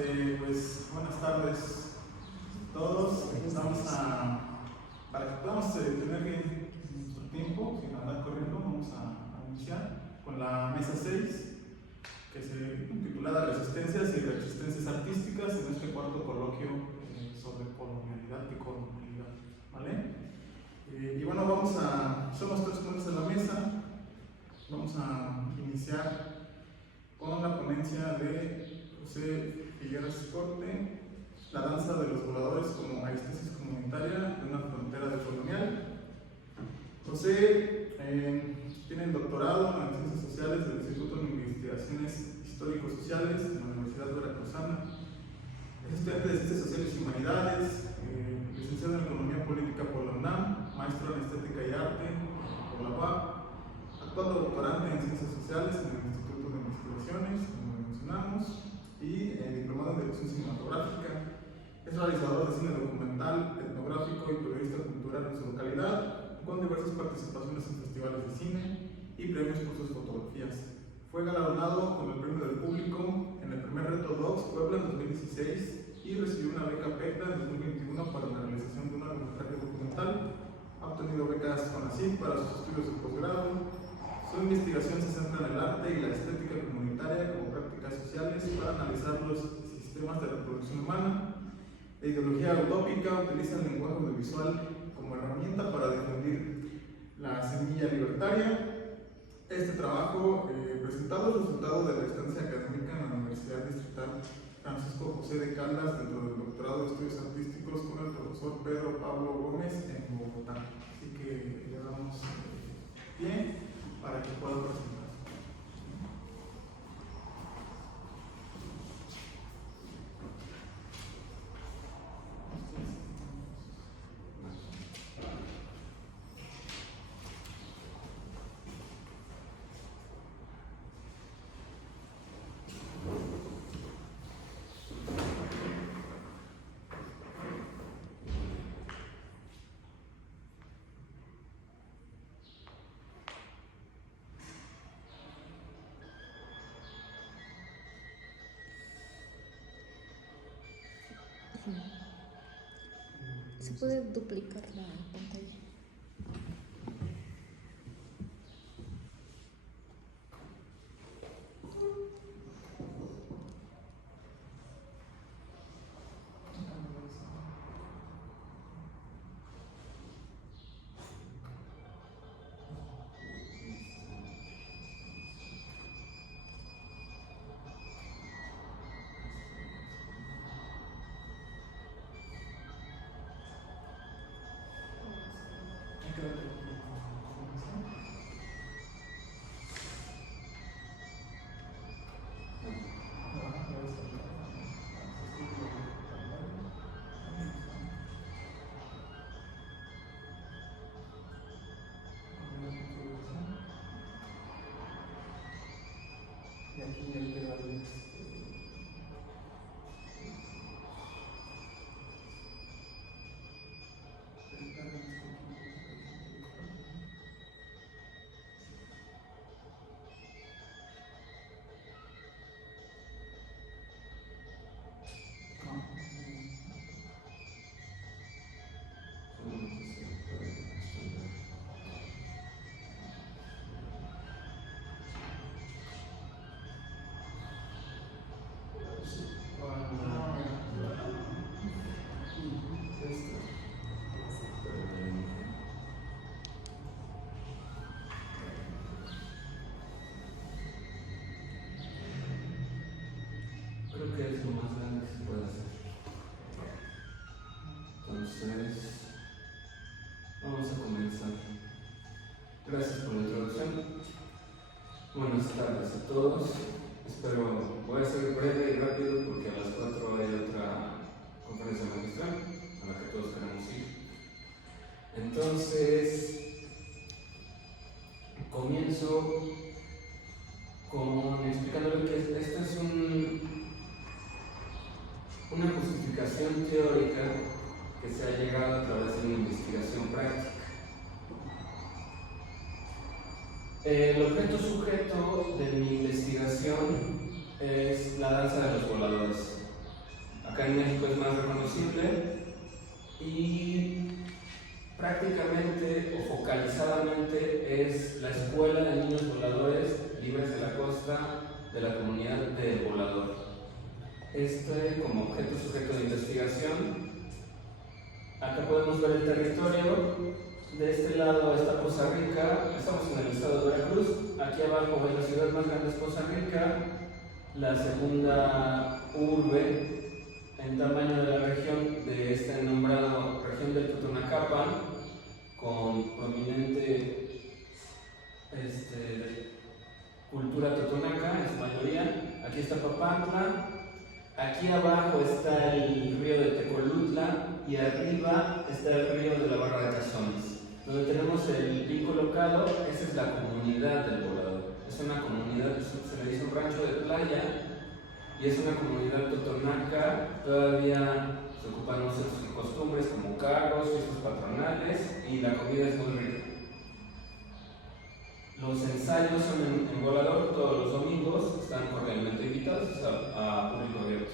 Pues buenas tardes a todos. Para que podamos tener bien nuestro tiempo, sin andar corriendo, vamos a iniciar con la mesa 6, que se titulada Resistencias y Resistencias Artísticas en este cuarto coloquio sobre colonialidad y colonialidad. ¿Vale? Y bueno, somos 3 ponentes en la mesa. Vamos a iniciar con la ponencia de José Figueras Corte, La danza de los voladores como aiestesis comunitaria de una frontera decolonial. José tiene el doctorado en Ciencias Sociales del Instituto de Investigaciones Histórico-Sociales de la Universidad Veracruzana. Es estudiante de Ciencias Sociales y Humanidades, licenciado en Economía Política por la UNAM, maestro en Estética y Arte por la UAP, actual doctorante en Ciencias Sociales en el Instituto de Investigaciones, como mencionamos, y diplomado en Dirección Cinematográfica. Es realizador de cine documental, etnográfico y periodista cultural en su localidad, con diversas participaciones en festivales de cine y premios por sus fotografías. Fue galardonado con el Premio del Público en el primer Reto Docs Puebla en 2016 y recibió una beca PECTA en 2021 para la realización de un largometraje documental. Ha obtenido becas CONACYT para sus estudios de posgrado. Su investigación se centra en el arte y la estética comunitaria como prácticas sociales para analizar los sistemas de reproducción humana. La ideología utópica utiliza el lenguaje audiovisual como herramienta para difundir la semilla libertaria. Este trabajo presentado es resultado de la estancia académica en la Universidad Distrital Francisco José de Caldas dentro del doctorado de estudios artísticos con el profesor Pedro Pablo Gómez en Bogotá. Así que le damos pie para que pueda presentarse. Se puede duplicar la pantalla. Y aquí el queda creo que es lo más grande que se puede hacer. Entonces, vamos a comenzar. Gracias por la introducción. Buenas tardes a todos. Voy a ser breve y rápido porque a las 4 hay otra conferencia magistral a la que todos queremos ir. Entonces, comienzo explicándole que esta es una justificación teórica que se ha llegado a través de una investigación práctica. El objeto sujeto de mi investigación es la danza de los voladores. Acá en México es más reconocible y prácticamente o focalizadamente es la Escuela de Niños Voladores Libres de la Costa de la Comunidad del Volador. Como objeto sujeto de investigación, acá podemos ver el territorio. De este lado está Poza Rica, estamos en el estado de Veracruz. Aquí abajo es la ciudad más grande, es Poza Rica, la segunda urbe en tamaño de la región de este nombrado región del Totonacapan, con prominente cultura totonaca en su mayoría. Aquí está Papantla, aquí abajo está el río de Tecolutla y arriba está el río de la Barra de Cazones. Donde tenemos el pico colocado, esa es la comunidad del Volador. Es una comunidad, se le dice un rancho de playa, y es una comunidad totonaca. Todavía se ocupan nuestras costumbres como cargos, fiestas patronales, y la comida es muy rica. Los ensayos son en Volador todos los domingos, están cordialmente invitados a público abierto.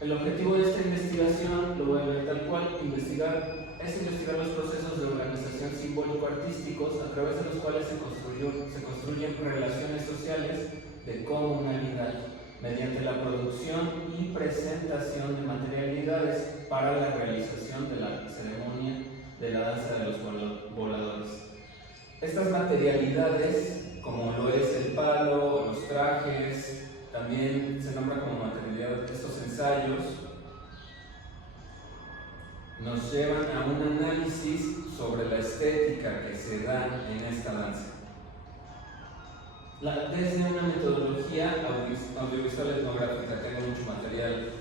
El objetivo de esta investigación, lo voy a ver tal cual, es investigar los procesos de organización simbólico-artísticos a través de los cuales se construyen relaciones sociales de comunalidad mediante la producción y presentación de materialidades para la realización de la ceremonia de la danza de los voladores. Estas materialidades, como lo es el palo, los trajes, también se nombra como materialidad de estos ensayos, nos llevan a un análisis sobre la estética que se da en esta danza. Desde una metodología audiovisual etnográfica, tengo mucho material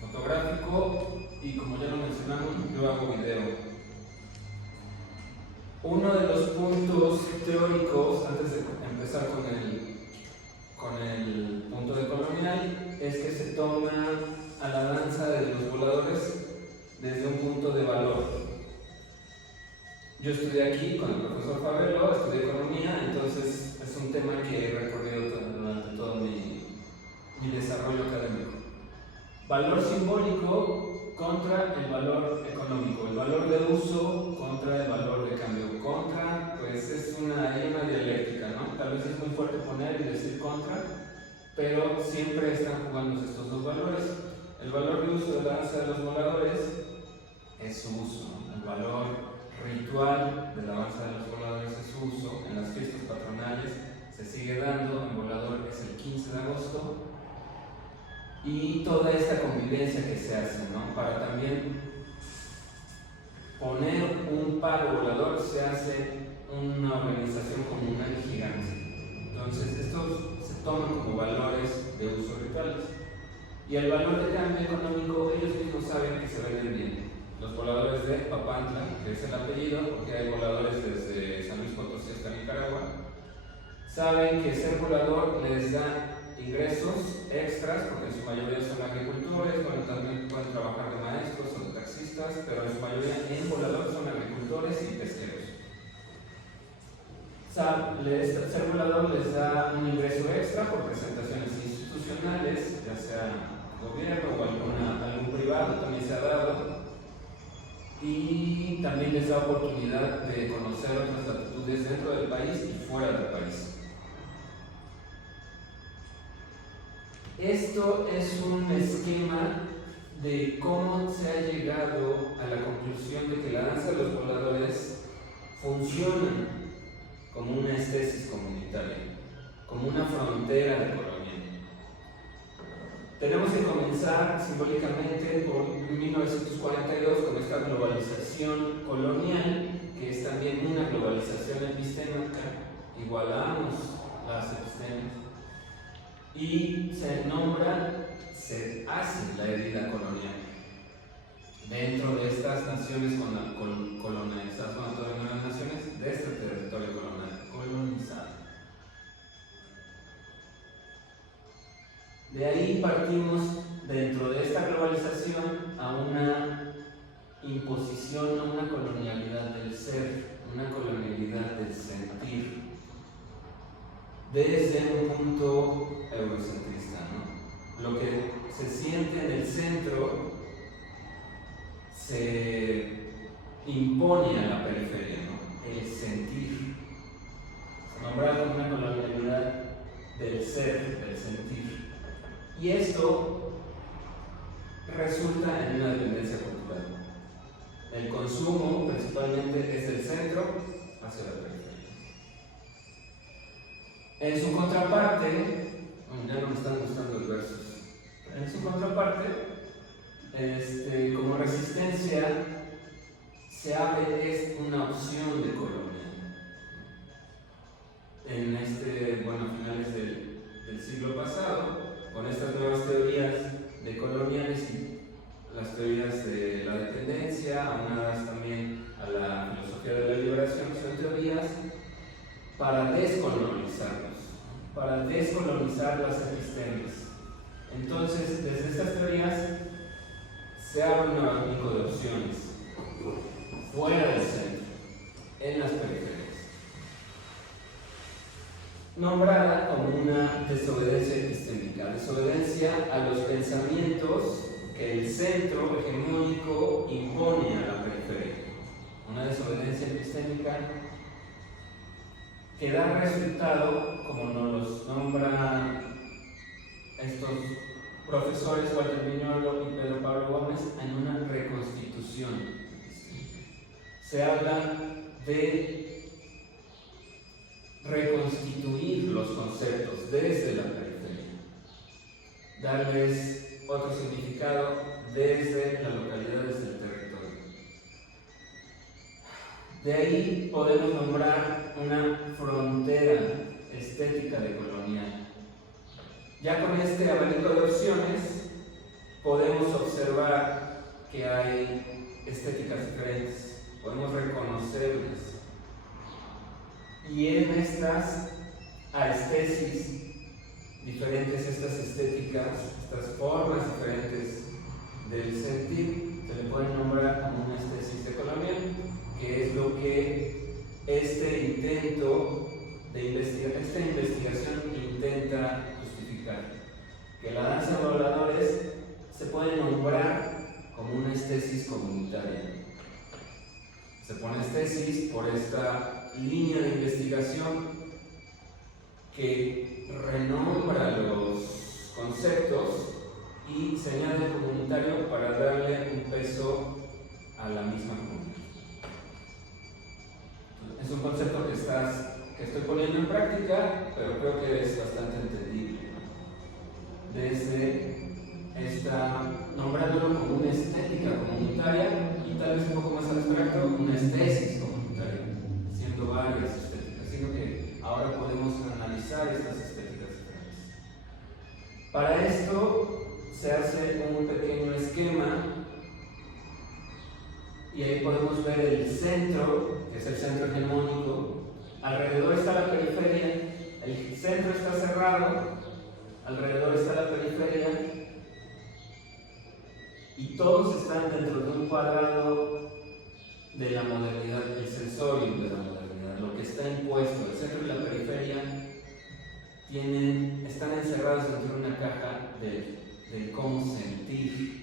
fotográfico y, como ya lo mencionamos, yo hago video. Uno de los puntos teóricos, antes de empezar con el punto de colonial, es que se toma a la danza de los voladores desde un punto de valor. Yo estudié aquí con el profesor Favelo, estudié economía, entonces es un tema que he recorrido durante todo mi desarrollo académico. Valor simbólico contra el valor económico, el valor de uso contra el valor de cambio. Contra, pues hay una dialéctica, ¿no? Tal vez es muy fuerte poner y decir contra, pero siempre están jugando estos dos valores. El valor de uso de la danza de los voladores es su uso, ¿no? El valor ritual de la danza de los voladores es su uso. En las fiestas patronales se sigue dando, en Volador es el 15 de agosto, y toda esta convivencia que se hace, ¿no? Para también poner un palo volador se hace una organización comunal gigante. Entonces estos se toman como valores de uso rituales. Y el valor de cambio económico, ellos mismos saben que se venden bien. Los voladores de Papantla, que es el apellido, porque hay voladores desde San Luis Potosí hasta Nicaragua, saben que ser volador les da ingresos extras, porque en su mayoría son agricultores, bueno, también pueden trabajar de maestros o de taxistas, pero en su mayoría en Volador son agricultores y pesqueros. Ser volador les da un ingreso extra por presentaciones institucionales, ya sea gobierno o algún privado, también se ha dado, y también les da oportunidad de conocer otras latitudes dentro del país y fuera del país. Esto es un esquema de cómo se ha llegado a la conclusión de que la danza de los voladores funciona como una estesis comunitaria, como una frontera de colonia. Tenemos que comenzar simbólicamente por 1942 con esta globalización colonial, que es también una globalización epistémica. Igualamos las epistemas y se hace la herida colonial dentro de estas naciones colonizadas, bueno, todavía no las naciones, de este territorio colonizado. De ahí partimos, dentro de esta globalización, a una imposición, a una colonialidad del ser, una colonialidad del sentir, desde un punto eurocentrista, ¿no? lo que se siente en el centro se impone a la periferia, ¿no? El sentir. Nombrado como una colonialidad del ser, del sentir. Y esto resulta en una dependencia cultural. El consumo principalmente es del centro hacia la periferia. En su contraparte, ya no me están gustando los versos, en su contraparte, como resistencia, se abre es una opción de colonia. En finales del siglo pasado, con estas nuevas teorías de coloniales y las teorías de la dependencia, aunadas también a la filosofía de la liberación, son teorías para descolonizarlos, para descolonizar las existencias. Entonces, desde estas teorías se abre un abanico de opciones fuera del centro, en las periferias, nombrada como una desobediencia epistémica, desobediencia a los pensamientos que el centro hegemónico impone a la periferia. Una desobediencia epistémica que da resultado, como nos los nombran estos profesores Walter Viñolo y Pedro Pablo Gómez, en una reconstitución. Se habla de reconstituir los conceptos desde la periferia, darles otro significado desde las localidades del territorio. De ahí podemos nombrar una frontera estética de colonial. Ya con este abanico de opciones podemos observar que hay estéticas diferentes, podemos reconocerlas. Y en estas aestesis diferentes, estas estéticas, estas formas diferentes del sentir, se le puede nombrar como una estesis de colonial, que es lo que este intento de investigación intenta justificar. Que la danza de voladores se puede nombrar como una estesis comunitaria. Se pone estesis por esta línea de investigación que renombra los conceptos y se añade comunitario para darle un peso a la misma comunidad. Es un concepto que estoy poniendo en práctica, pero creo que es bastante entendible. Desde nombrándolo como una estética comunitaria y tal vez un poco más abstracto, una estesis comunitaria, siendo varias estéticas, sino que ahora podemos analizar estas estéticas diferentes. Para esto se hace un pequeño esquema y ahí podemos ver el centro, que es el centro hegemónico. Alrededor está la periferia, el centro está cerrado, alrededor está la periferia y todos están dentro de un cuadrado de la modernidad, el sensorium de la modernidad, lo que está impuesto. El centro y la periferia están encerrados dentro de una caja del cómo sentir.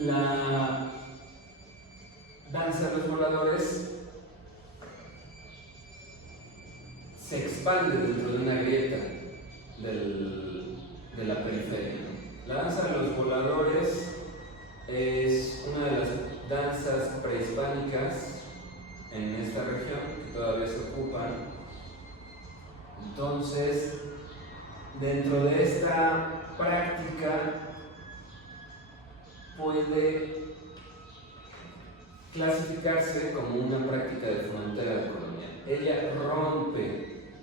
La danza de los voladores se expande dentro de una grieta de la periferia. La danza de los voladores es una de las danzas prehispánicas en esta región que todavía se ocupan. Entonces, dentro de esta práctica puede clasificarse como una práctica de frontera de colonial. Ella rompe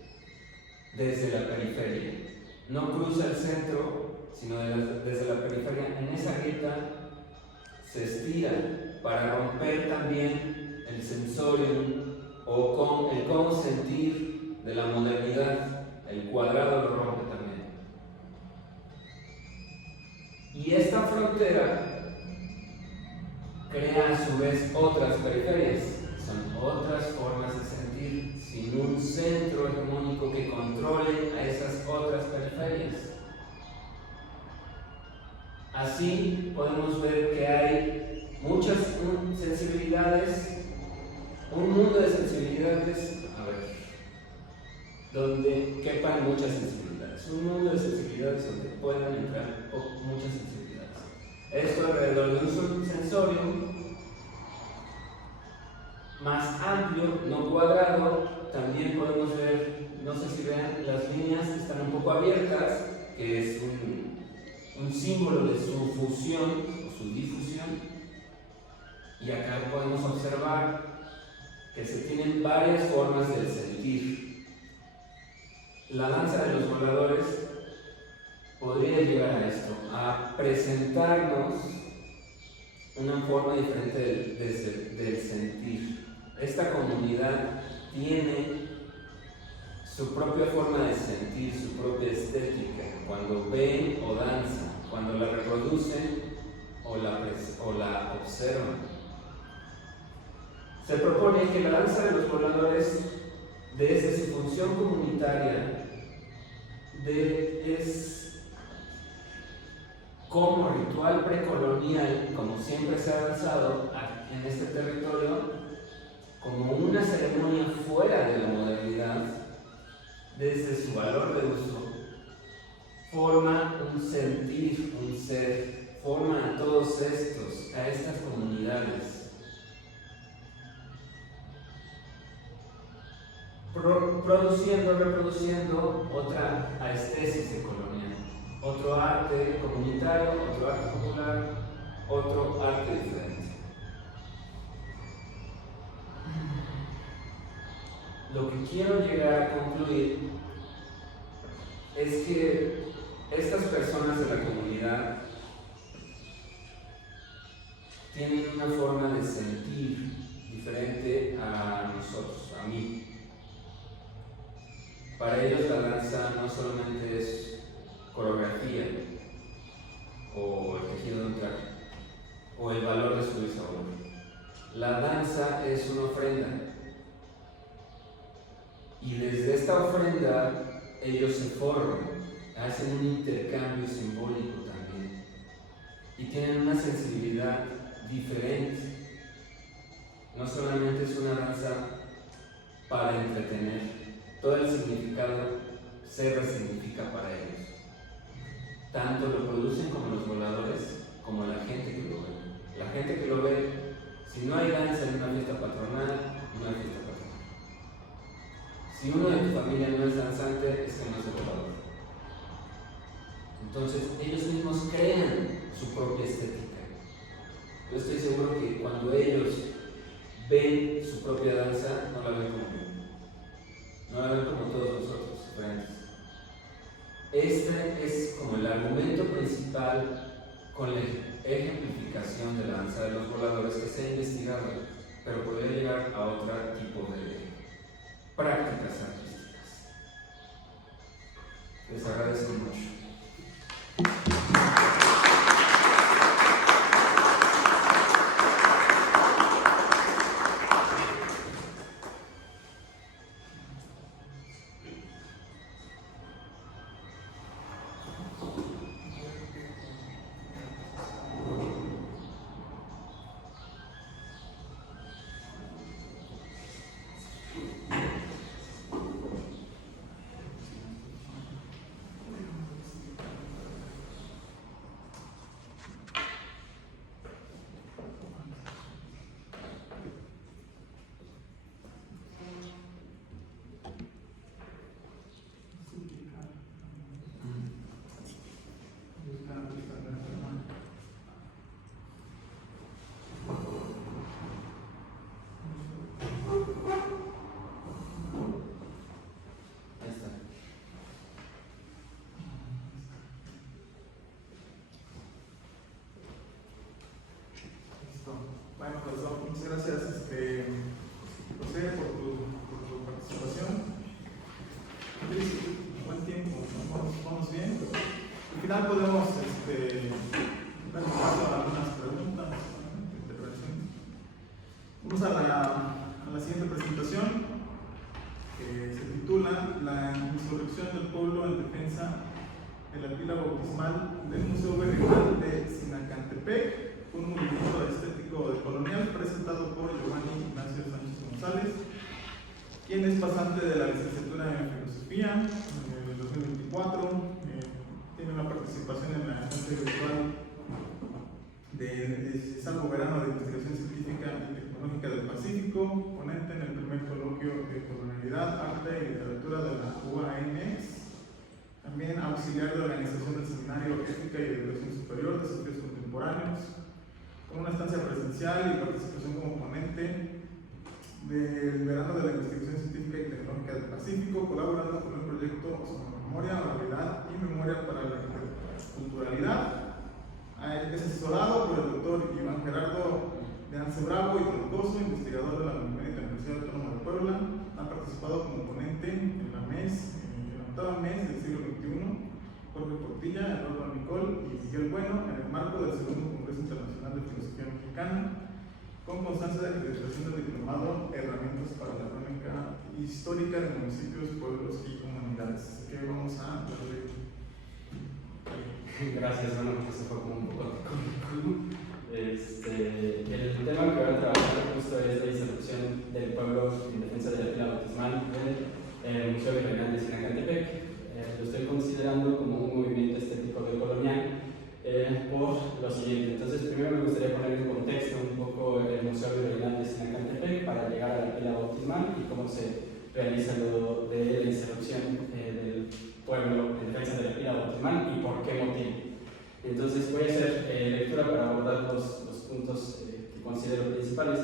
desde la periferia, no cruza el centro, sino desde la periferia. En esa grieta se estira para romper también el sensorium o el cómo sentir de la modernidad. El cuadrado lo rompe también. Y esta frontera crea a su vez otras periferias, son otras formas de sentir sin un centro hegemónico que controle a esas otras periferias. Así podemos ver que hay muchas sensibilidades, un mundo de sensibilidades, donde quepan muchas sensibilidades, un mundo de sensibilidades donde puedan entrar muchas sensibilidades. Esto alrededor de un sensorio más amplio, no cuadrado. También podemos ver, no sé si vean, las líneas están un poco abiertas, que es un símbolo de su fusión o su difusión. Y acá podemos observar que se tienen varias formas de sentir. La danza de los voladores podría llegar a esto, a presentarnos una forma diferente del sentir. Esta comunidad tiene su propia forma de sentir, su propia estética, cuando ven o danzan, cuando la reproducen o la observan. Se propone que la danza de los voladores, desde su función comunitaria, es como ritual precolonial, como siempre se ha danzado en este territorio, como una ceremonia fuera de la modernidad, desde su valor de uso, forma un sentir, un ser, forma a todos estos, a estas comunidades. Reproduciendo otra aestesis colonial, otro arte comunitario, otro arte popular, otro arte diferente. Lo que quiero llegar a concluir es que estas personas de la comunidad tienen una forma de sentir diferente a nosotros, a mí. Para ellos la danza no solamente es coreografía o el tejido de un traje o el valor de subirse a uno. La danza es una ofrenda y desde esta ofrenda ellos se forman, hacen un intercambio simbólico también y tienen una sensibilidad diferente. No solamente es una danza para entretener, todo el significado se resignifica para ellos. Tanto lo producen como los voladores, como la gente que lo ve. La gente que lo ve, si no hay danza en una fiesta patronal, no hay fiesta patronal. Si uno de tu familia no es danzante, es que no es volador. Entonces, ellos mismos crean su propia estética. Yo estoy seguro que cuando ellos ven su propia danza, no la ven como yo. No la ven como todos nosotros, diferentes. Este es como el argumento principal con la ejemplificación de la danza de los voladores que se ha investigado, pero podría llegar a otro tipo de prácticas artísticas. Les agradezco mucho. Bueno, pues muchas gracias, José, por tu participación. Luis, buen tiempo, vamos bien. Al final podemos dar paso a algunas preguntas, intervenciones. Vamos a de la pila bautismal del Museo Regional de Sinacantepec, un movimiento estético decolonial presentado por Giovanni Ignacio Sánchez González, quien es pasante de la licenciatura en Filosofía en el 2024. Tiene una participación en la estancia virtual de Salvo Verano de Investigación Científica y Tecnológica del Pacífico, ponente en el primer coloquio de Colonialidad, Arte y Literatura de la UANX, también auxiliar de organización del Seminario Ética y Educación Superior, Desafíos Contemporáneos, con una estancia presencial y participación como ponente del Verano de la Investigación Científica y Tecnológica del Pacífico, colaborando con el proyecto sobre memoria, oralidad y memoria para la culturalidad. Es asesorado por el doctor Iván Gerardo de Arce Bravo y Troncoso, investigador de la Universidad Autónoma de Puebla. Ha participado como ponente en la octava MES del siglo XXI, Jorge Portilla, Eduardo Nicol y Miguel Bueno, en el marco del segundo Congreso Internacional de Filosofía Mexicana, con constancia de acreditación del diplomado Herramientas para la Crónica Histórica de Municipios, Pueblos y Comunidades. Así que vamos a darle. Gracias, bueno, eso fue como un poco técnico. El tema que voy a trabajar justo es la introducción del pueblo en defensa de la pila bautismal del Museo Regional de Sinacantepec. Lo estoy considerando como un movimiento estético decolonial por lo siguiente. Entonces, primero me gustaría poner en contexto un poco el Museo Regional de Sinacantepec para llegar a la pila bautismal y cómo se realiza lo de la insurrección del pueblo en defensa de la pila bautismal y por qué motivo. Entonces voy a hacer lectura para abordar los puntos que considero principales.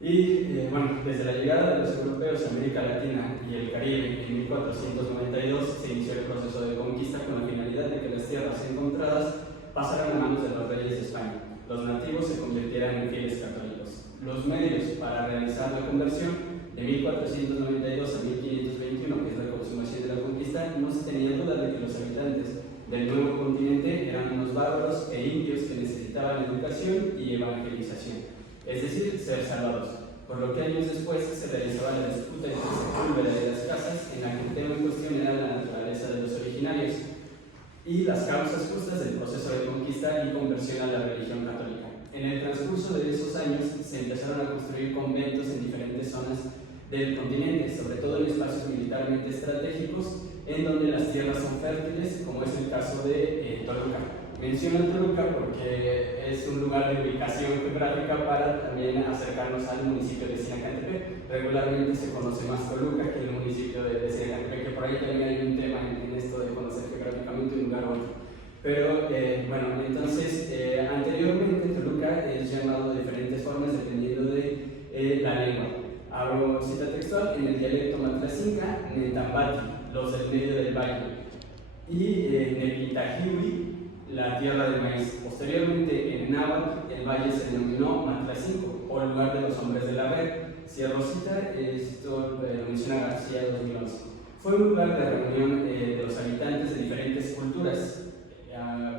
Y bueno, desde la llegada de los europeos a América Latina y el Caribe en 1492 se inició el proceso de conquista con la finalidad de que las tierras encontradas pasaran a manos de los reyes de España. Los nativos se convirtieran en fieles católicos. Los medios para realizar la conversión de 1492 a 1521, que es la consumación de la conquista, no se tenía duda de que los habitantes del nuevo continente eran unos bárbaros e indios que necesitaban educación y evangelización, es decir, ser salvados. Por lo que años después se realizaba la disputa entre Sepúlveda y las casas, en la que el tema en cuestión era la naturaleza de los originarios y las causas justas del proceso de conquista y conversión a la religión católica. En el transcurso de esos años se empezaron a construir conventos en diferentes zonas del continente, sobre todo en espacios militarmente estratégicos, en donde las tierras son fértiles, como es el caso de Toluca. Menciono Toluca porque es un lugar de ubicación geográfica para también acercarnos al municipio de Sinacantepec. Regularmente se conoce más Toluca que el municipio de Sinacantepec, que por ahí también hay un tema en esto de conocer geográficamente un lugar u otro. Pero bueno, entonces anteriormente Toluca es llamado de diferentes formas dependiendo de la lengua. Abro cita textual: en el dialecto matlacinca, Netambati, los del medio del valle, y en el Itajiwi, la tierra del maíz. Posteriormente en Náhuatl, el valle se denominó Matlacinco, o lugar de los hombres de la red. Cierro cita, esto lo menciona García 2011. Fue un lugar de reunión de los habitantes de diferentes culturas,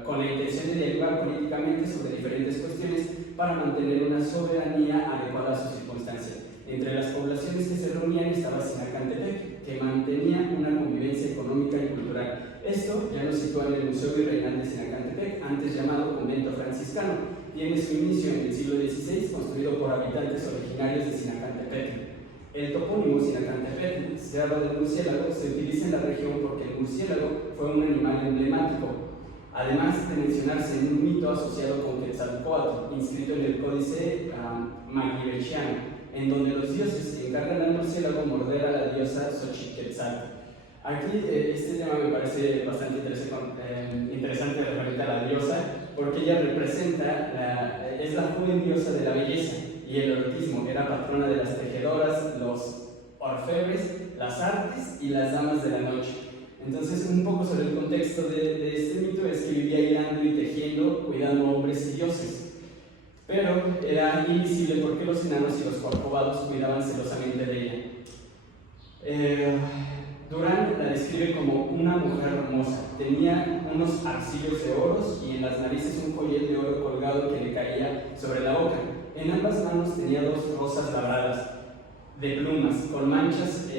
con la intención de dialogar políticamente sobre diferentes cuestiones para mantener una soberanía adecuada a sus circunstancias. Entre las poblaciones que se reunían estaba Sinacantepec, que mantenía una convivencia económica y cultural. Esto ya nos sitúa en el Museo Virreinal de Sinacantepec, antes llamado Convento Franciscano. Tiene su inicio en el siglo XVI, construido por habitantes originarios de Sinacantepec. El topónimo Sinacantepec, Cerro del Murciélago, se utiliza en la región porque el murciélago fue un animal emblemático, además de mencionarse en un mito asociado con Quetzalcóatl, inscrito en el Códice Maglibechiano, en donde los dioses encargan al murciélago morder a la diosa Xochiquetzal. Aquí este tema me parece bastante interesante referente a la diosa, porque ella representa, es la joven diosa de la belleza y el erotismo. Era patrona de las tejedoras, los orfebres, las artes y las damas de la noche. Entonces, un poco sobre el contexto de este mito es que vivía hilando y tejiendo, cuidando hombres y dioses. Pero era invisible porque los enanos y los corcovados cuidaban celosamente de ella. Durán la describe como una mujer hermosa. Tenía unos arcillos de oros y en las narices un collar de oro colgado que le caía sobre la boca. En ambas manos tenía dos rosas labradas de plumas con manchas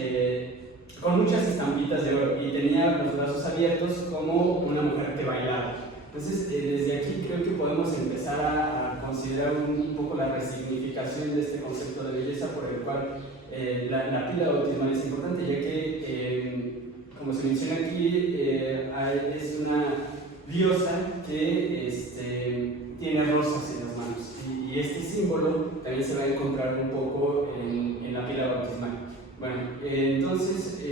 con muchas estampitas de oro y tenía los brazos abiertos como una mujer que bailaba. Entonces, desde aquí creo que podemos empezar a considerar un poco la resignificación de este concepto de belleza, por el cual la pila bautismal es importante, ya que, como se menciona aquí, es una diosa que tiene rosas en las manos, y este símbolo también se va a encontrar un poco en la pila bautismal. Bueno, entonces,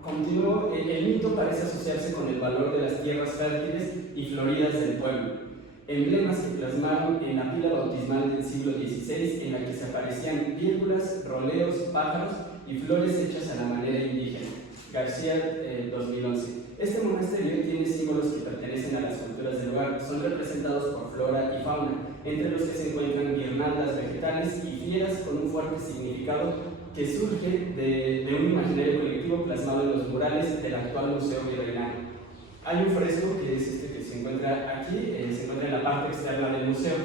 continúo. El mito parece asociarse con el valor de las tierras fértiles y floridas del pueblo, emblemas que plasmaron en la pila bautismal del siglo XVI, en la que se aparecían vírgulas, roleos, pájaros y flores hechas a la manera indígena. García, 2011. Este monasterio tiene símbolos que pertenecen a las culturas del lugar, son representados por flora y fauna, entre los que se encuentran guirnaldas vegetales y fieras con un fuerte significado que surge de un imaginario colectivo plasmado en los murales del actual Museo Virreinal. Hay un fresco que es este que se encuentra aquí, se encuentra en la parte externa del museo.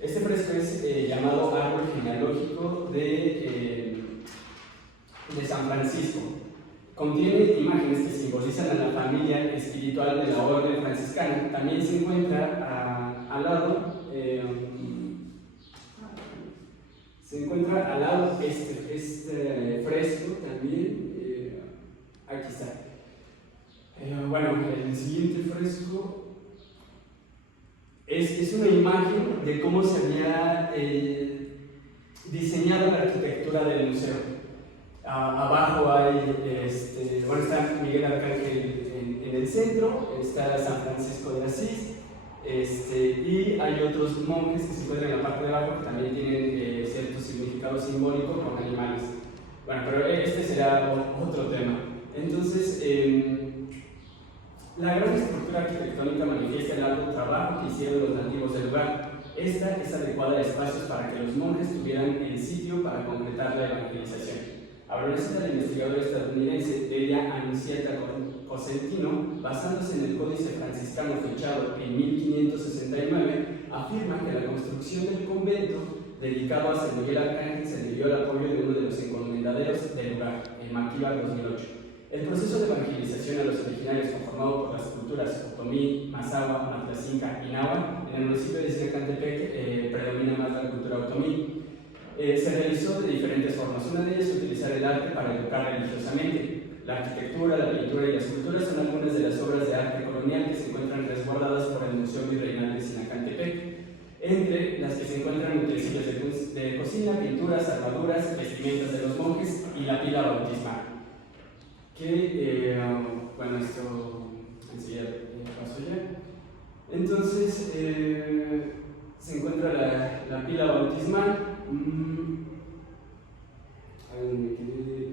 Este fresco es llamado Árbol Genealógico de San Francisco. Contiene imágenes que simbolizan a la familia espiritual de la orden franciscana. También se encuentra al lado este fresco también, aquí está. Bueno, el siguiente fresco es una imagen de cómo se había diseñado la arquitectura del museo. Abajo hay, bueno, está Miguel Arcángel en el centro, está San Francisco de Asís, y hay otros monjes que se encuentran en la parte de abajo que también tienen cierto significado simbólico con animales. Bueno, pero este será otro tema. Entonces, la gran estructura arquitectónica manifiesta el arduo trabajo que hicieron los nativos del lugar. Esta es adecuada a espacios para que los monjes tuvieran el sitio para concretar la evangelización. Abraza la investigadora estadounidense Delia Annunziata Cosentino, basándose en el Códice Franciscano fechado en 1569, afirma que la construcción del convento dedicado a San Miguel Arcángel se debió al apoyo de uno de los encomendaderos del lugar, en Maquíbar 2008. El proceso de evangelización a los originarios, conformado por las culturas Otomí, Mazahua, Matlacinca y Náhuatl, en el municipio de Zinacantepec predomina más la cultura Otomí. Se realizó de diferentes formas. Una de ellas es utilizar el arte para educar religiosamente. La arquitectura, la pintura y la escultura son algunas de las obras de arte colonial que se encuentran resguardadas por el Museo Virreinal de Zinacantepec, entre las que se encuentran utensilios de cocina, pinturas, armaduras, vestimentas de los monjes y la pila bautismal. Bueno, esto enseguida paso ya. Entonces, se encuentra la pila bautismal. Ahí donde me quedé.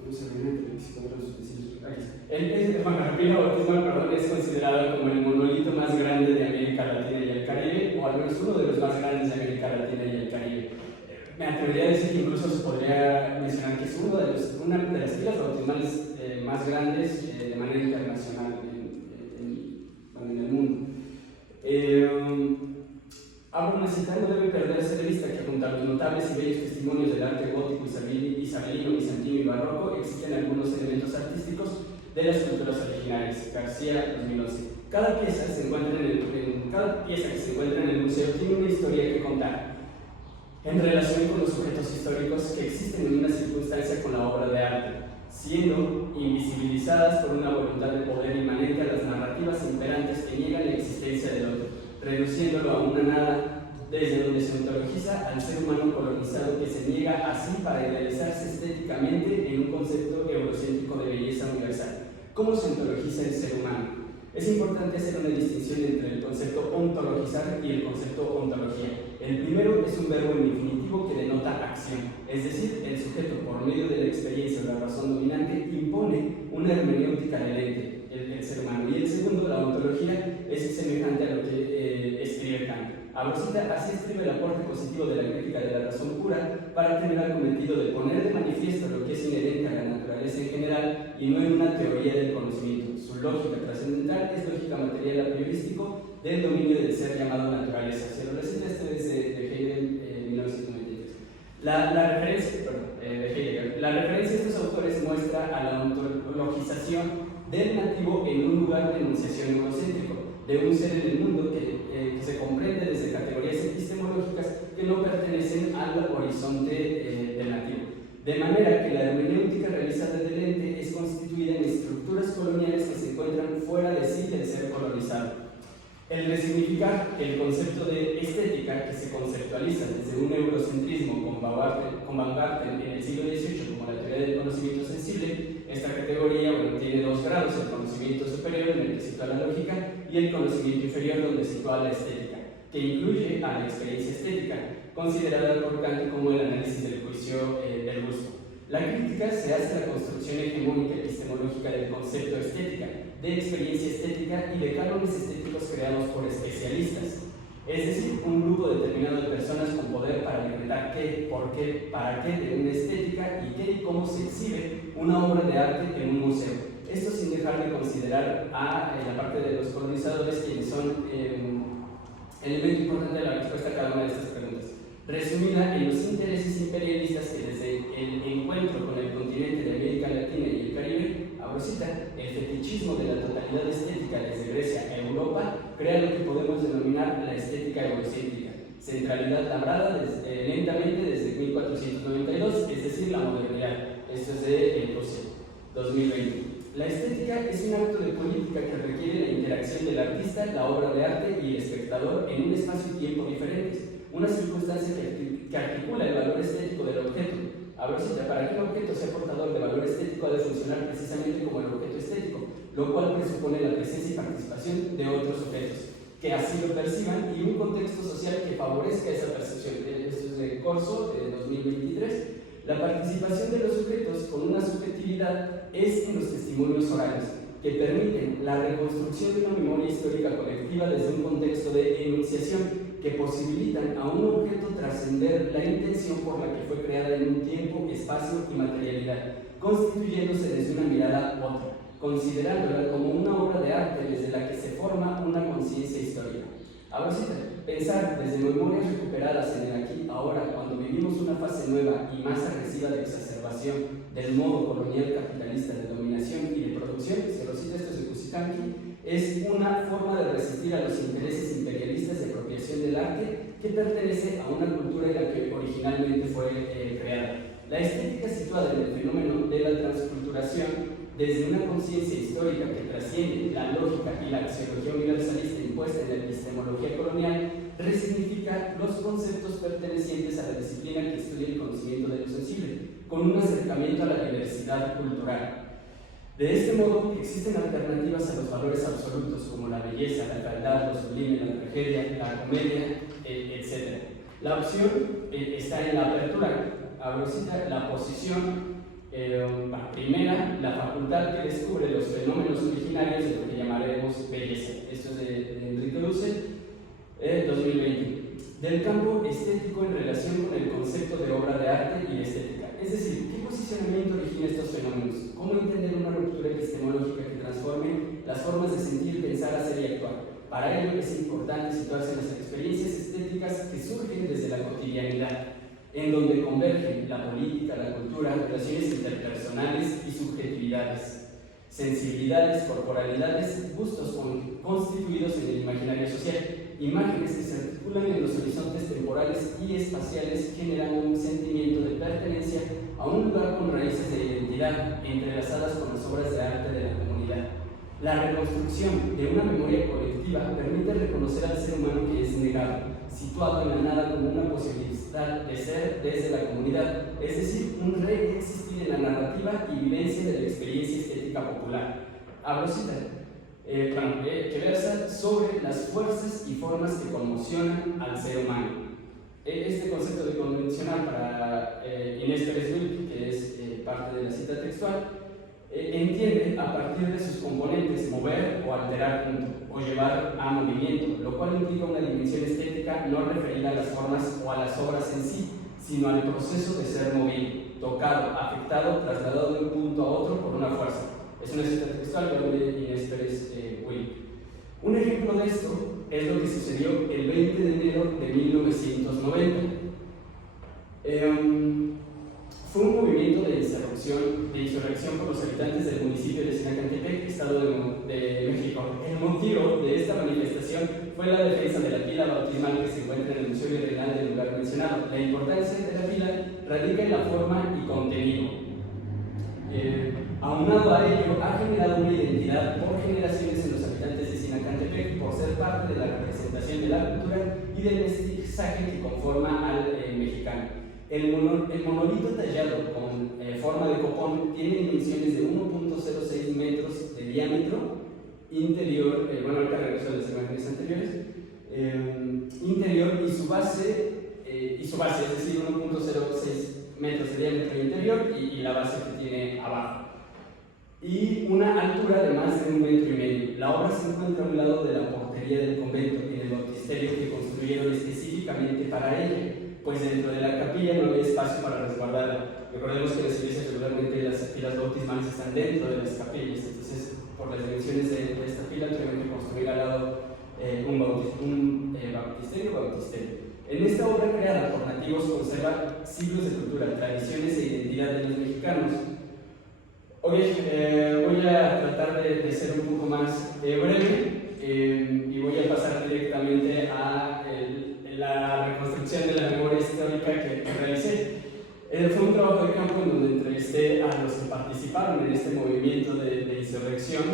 Vamos a ver entre 24 los utensilios. Aquí está. La pila bautismal, perdón, es considerada como el monolito más grande de América Latina y el Caribe, o al menos uno de los más grandes de América Latina y el Caribe. Me atrevería a decir que incluso se podría mencionar que es una de las pilas bautismales más grandes de manera internacional en el mundo. Abro una cita: no debe perderse de vista que junto a los notables y bellos testimonios del arte gótico, isabelino, bizantino y barroco existen algunos elementos artísticos de las culturas originarias. García, 2011. Cada pieza que se encuentra en el museo tiene una historia que contar, en relación con los sujetos históricos que existen en una circunstancia con la obra de arte, siendo invisibilizadas por una voluntad de poder inmanente a las narrativas imperantes que niegan la existencia del otro, reduciéndolo a una nada desde donde se ontologiza al ser humano colonizado que se niega así para idealizarse estéticamente en un concepto eurocéntrico de belleza universal. ¿Cómo se ontologiza el ser humano? Es importante hacer una distinción entre el concepto ontologizar y el concepto ontología. El primero es un verbo en infinitivo que denota acción, es decir, el sujeto, por medio de la experiencia o la razón dominante, impone una hermenéutica del ente, el ser humano. Y el segundo, la ontología, es semejante a lo que escribe Kant. Abrosita así escribe el aporte positivo de la crítica de la razón pura para tener el cometido de poner de manifiesto lo que es inherente a la naturaleza en general y no en una teoría del conocimiento. Su lógica trascendental es lógica material a priorístico del dominio del ser llamado naturaleza. Se lo recita, esto es de Hegel, 1993. La referencia, La referencia de estos autores muestra a la ontologización del nativo en un lugar de enunciación eurocéntrico, de un ser en el mundo que se comprende desde categorías epistemológicas que no pertenecen al horizonte del nativo. De manera que la hermenéutica realizada del ente es constituida en estructuras coloniales que se encuentran fuera de sí del ser colonizado. El resignificar el concepto de estética que se conceptualiza desde un eurocentrismo con Baumgarten en el siglo XVIII como la teoría del conocimiento sensible, esta categoría tiene dos grados, el conocimiento superior en el que sitúa la lógica y el conocimiento inferior donde sitúa la estética, que incluye a la experiencia estética, considerada por Kant como el análisis del juicio del gusto. La crítica se hace a la construcción hegemónica epistemológica del concepto estética, de experiencia estética y de cánones estéticos creados por especialistas, es decir, un grupo determinado de personas con poder para decretar qué, por qué, para qué de una estética y qué y cómo se exhibe una obra de arte en un museo. Esto sin dejar de considerar a la parte de los colonizadores, quienes son elemento importante de la respuesta a cada una de estas preguntas, resumida en los intereses imperialistas que desde el encuentro con el continente de América Latina y el Caribe, el fetichismo de la totalidad estética desde Grecia a Europa crea lo que podemos denominar la estética eurocéntrica, centralidad labrada lentamente desde 1492, es decir, la modernidad. Esto es de 2020. La estética es un acto de política que requiere la interacción del artista, la obra de arte y el espectador en un espacio y tiempo diferentes, una circunstancia que articula el valor estético del objeto. Para que un objeto sea portador de valor estético ha de funcionar precisamente como el objeto estético, lo cual presupone la presencia y participación de otros objetos que así lo perciban y un contexto social que favorezca esa percepción. Esto es de Corso de 2023. La participación de los sujetos con una subjetividad es en los testimonios orales, que permiten la reconstrucción de una memoria histórica colectiva desde un contexto de enunciación, que posibilitan a un objeto trascender la intención por la que fue creada en un tiempo, espacio y materialidad, constituyéndose desde una mirada otra, considerándola como una obra de arte desde la que se forma una conciencia histórica. Ahora sí, pensar desde memorias recuperadas en el aquí, ahora, cuando vivimos una fase nueva y más agresiva de exacerbación del modo colonial capitalista de dominación y de producción, se lo cita esto de Kusikanki, es una forma de resistir a los intereses imperialistas de apropiación del arte que pertenece a una cultura en la que originalmente fue creada. La estética situada en el fenómeno de la transculturación desde una conciencia histórica que trasciende la lógica y la axiología universalista impuesta en la epistemología colonial, resignifica los conceptos pertenecientes a la disciplina que estudia el conocimiento de lo sensible, con un acercamiento a la diversidad cultural. De este modo, existen alternativas a los valores absolutos como la belleza, la fealdad, lo sublime, la tragedia, la comedia, etc. La opción está en la apertura, la posición primera, la facultad que descubre los fenómenos originarios de lo que llamaremos belleza. Esto es de Enrique Dussel, 2020. Del campo estético en relación con el concepto de obra de arte y estética. Es decir, ¿qué posicionamiento origina estos fenómenos? ¿Cómo entender una ruptura epistemológica que transforme las formas de sentir, pensar, hacer y actuar? Para ello es importante situarse en las experiencias estéticas que surgen desde la cotidianidad, en donde convergen la política, la cultura, relaciones interpersonales y subjetividades, sensibilidades, corporalidades, gustos constituidos en el imaginario social, imágenes que se articulan en los horizontes temporales y espaciales, generando un sentimiento de pertenencia a un lugar con raíces de identidad entrelazadas con las obras de arte de la comunidad. La reconstrucción de una memoria colectiva permite reconocer al ser humano que es negado, situado en la nada como una posibilidad de ser desde la comunidad, es decir, un reexistir en la narrativa y vivencia de la experiencia estética popular. Abro cita, que versa sobre las fuerzas y formas que conmocionan al ser humano. Este concepto de convencional para Inés Pérez Wilk, que es parte de la cita textual, entiende a partir de sus componentes mover o alterar punto, o llevar a movimiento, lo cual implica una dimensión estética no referida a las formas o a las obras en sí, sino al proceso de ser movido, tocado, afectado, trasladado de un punto a otro por una fuerza. Es una cita textual de Inés Pérez Wilk. Un ejemplo de esto es lo que sucedió el 20 de enero de 1990. fue un movimiento de insurrección por los habitantes del municipio de Sinacantepec, Estado de México. El motivo de esta manifestación fue la defensa de la pila bautismal que se encuentra en el Museo Virreinal del lugar mencionado. La importancia de la pila radica en la forma y contenido. Aunado a ello, ha generado una identidad por generaciones en los habitantes de Sinacantepec por ser parte de la representación de la cultura y del mestizaje que conforma al mexicano. El monolito tallado con forma de copón tiene dimensiones de 1.06 metros de diámetro interior, ahorita regreso a las imágenes anteriores, interior y su base, es decir, 1.06 metros de diámetro interior y la base que tiene abajo. Y una altura de más de 1,5 metros. La obra se encuentra a un lado de la portería del convento y del bautisterio que construyeron específicamente para ella, pues dentro de la capilla no había espacio para resguardarla. Recordemos que las iglesias regularmente las pilas bautismales están dentro de las capillas, entonces por las dimensiones de esta pila tuvieron que construir al lado un bautisterio. En esta obra creada por nativos conserva siglos de cultura, tradiciones e identidad de los mexicanos. Hoy voy a tratar de ser un poco más breve y voy a pasar directamente a la reconstrucción de la memoria histórica que realicé. Fue un trabajo de campo en donde entrevisté a los que participaron en este movimiento de insurrección.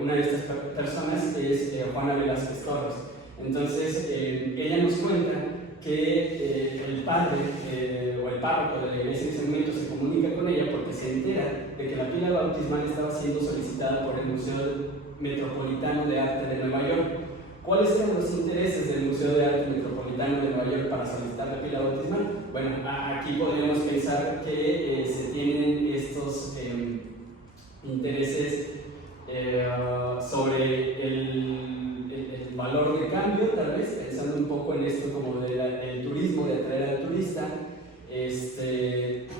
Una de estas personas es Juana Velázquez Torres. Entonces, ella nos cuenta que el padre o el párroco de la iglesia en ese momento se comunica con ella porque se entera de que la pila bautismal estaba siendo solicitada por el Museo Metropolitano de Arte de Nueva York. ¿Cuáles eran los intereses del Museo de Arte Metropolitano de Nueva York para solicitar la pila bautismal? Bueno, aquí podríamos pensar que se tienen estos intereses sobre el valor de cambio, tal vez, pensando un poco en esto como del turismo, de atraer al turista.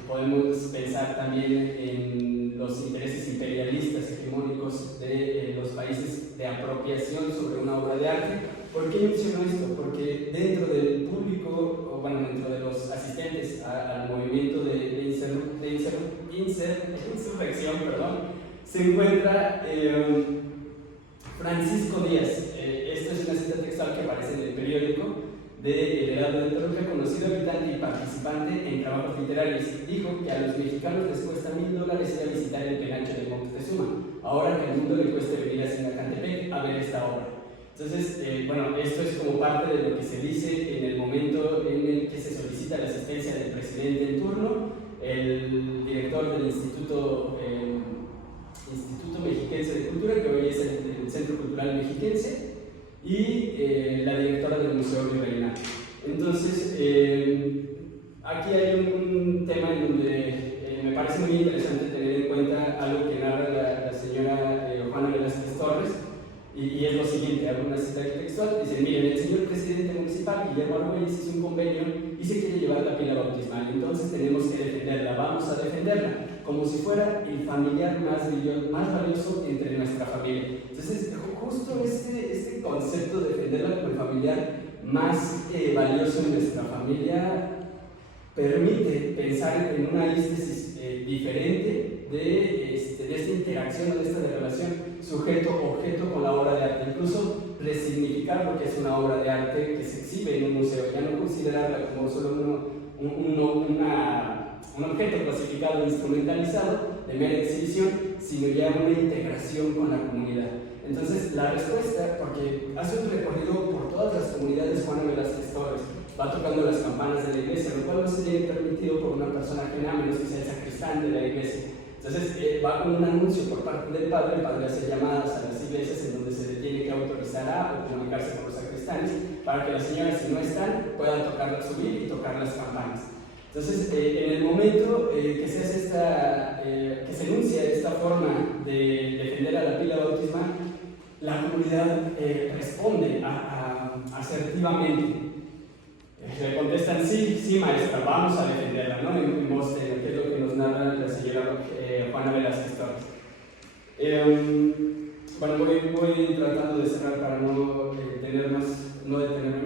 Podemos pensar también en los intereses imperialistas hegemónicos de los países de apropiación sobre una obra de arte. ¿Por qué menciono esto? Porque dentro del público, dentro de los asistentes al movimiento de insurrección, se encuentra Francisco Díaz. Esta es una cita textual que aparece en el periódico de El Heraldo de Toluca, conocido habitante y participante en trabajos literarios. Dijo que a los mexicanos les cuesta $1,000 ir a visitar el penacho de Moctezuma, ahora que al mundo le cuesta venir a Sinacantepec a ver esta obra. Entonces, esto es como parte de lo que se dice en el momento en el que se solicita la asistencia del presidente en turno, el director del Instituto Mexiquense de Cultura, que hoy es el Centro Cultural Mexiquense, y la directora del Museo Virreinal. Entonces, aquí hay un tema en donde me parece muy interesante tener en cuenta algo que narra la señora Juana Velázquez Torres, y es lo siguiente, hago una cita textual, dice: miren, el señor presidente municipal, Guillermo Argüelles, hizo un convenio y se quiere llevar la pila bautismal, entonces tenemos que defenderla, vamos a defenderla, como si fuera el familiar más valioso entre nuestra familia. Entonces, justo este concepto de defenderla como el familiar más valioso en nuestra familia permite pensar en una íntesis diferente de esta interacción, de esta relación sujeto-objeto con la obra de arte, incluso resignificar lo que es una obra de arte que se exhibe en un museo, ya no considerarla como solo un objeto clasificado e instrumentalizado de mera exhibición, sino ya una integración con la comunidad. Entonces, la respuesta, porque hace un recorrido por todas las comunidades Juana Velázquez Torres, va tocando las campanas de la iglesia, lo cual no se tiene permitido por una persona ajena, a menos que sea el sacristán de la iglesia. Entonces, va con un anuncio por parte del padre, el padre hace llamadas a las iglesias en donde se le tiene que autorizar o comunicarse con los sacristanes para que las señoras, si no están, puedan subir y tocar las campanas. Entonces, en el momento que se hace que se enuncia esta forma de defender a la pila bautismal, la comunidad responde asertivamente. Le contestan: sí, maestra, vamos a defenderla, ¿no? En voz que es lo que nos narra la señora Juana Velázquez Torres. Voy tratando de cerrar para no detenerme